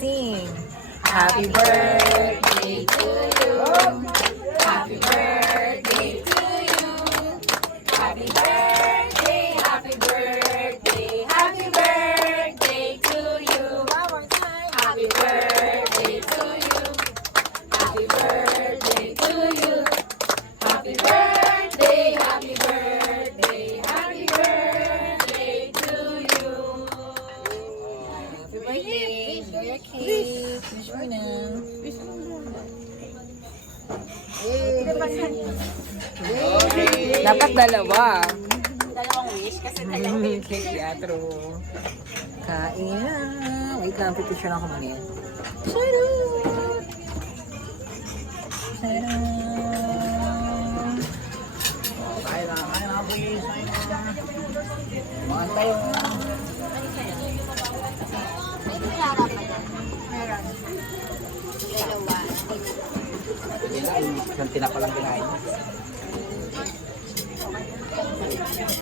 sing. Happy birthday to you. Happy birthday to you. Happy birthday, happy birthday, happy birthday to you. One more time. Happy birthday to you. Happy birthday to you. Happy birthday, happy birthday, happy birthday to you. Happy birthday. Enjoy your cake. Wish mo na. Dapat dalawa. Dalawang wish kasi Cake teatro. Kain na. Wait lang, pipicture lang ako muna yan. Charot! Charot! Kaya na, please. Mga tayo. may pinara pa dyan. Meron. Dalawa. Yan, yung tinapalang kinain.